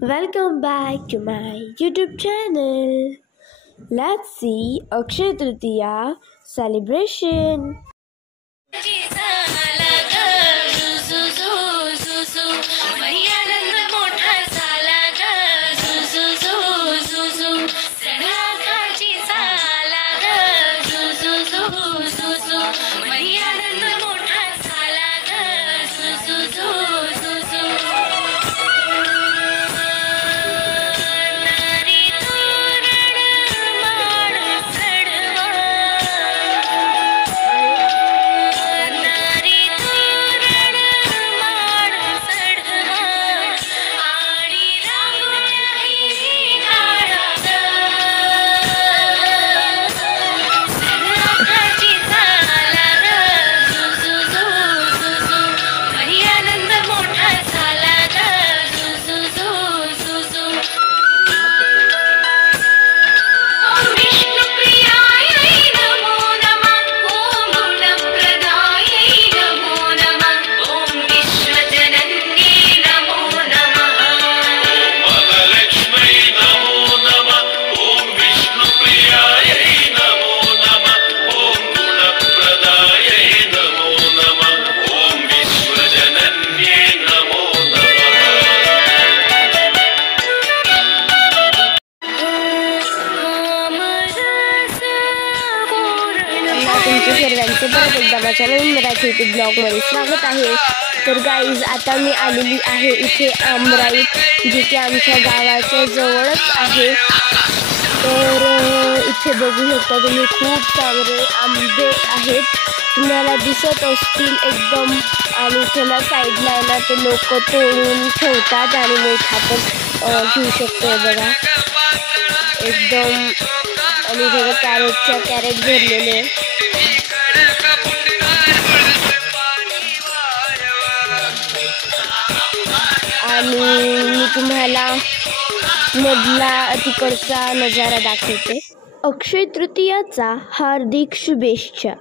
Welcome back to my YouTube channel. Let's see Akshay Tritiya celebration. तुमचे सर्वांचे परत एकदा माझ्या नवीन मराठी YouTube ब्लॉगमध्ये स्वागत आहे। तर गाईज, आता मी आलेली आहे इथे आमराई, जे की आमच्या गावाच्या जवळच आहे। तर इथे बघू शकता तुम्ही खूप सारे आंबे आहेत, तुम्हाला दिसत असतील एकदम। आणि इथे ना साईडला ना ते लोक तोडून ठेवतात आणि मोठा पण घेऊ शकतो बघा एकदम। आणि इथे कॅरेट भरलेले आणि मी तुम्हाला मधला तिकडचा नजारा दाखवते। अक्षय तृतीयाचा हार्दिक शुभेच्छा।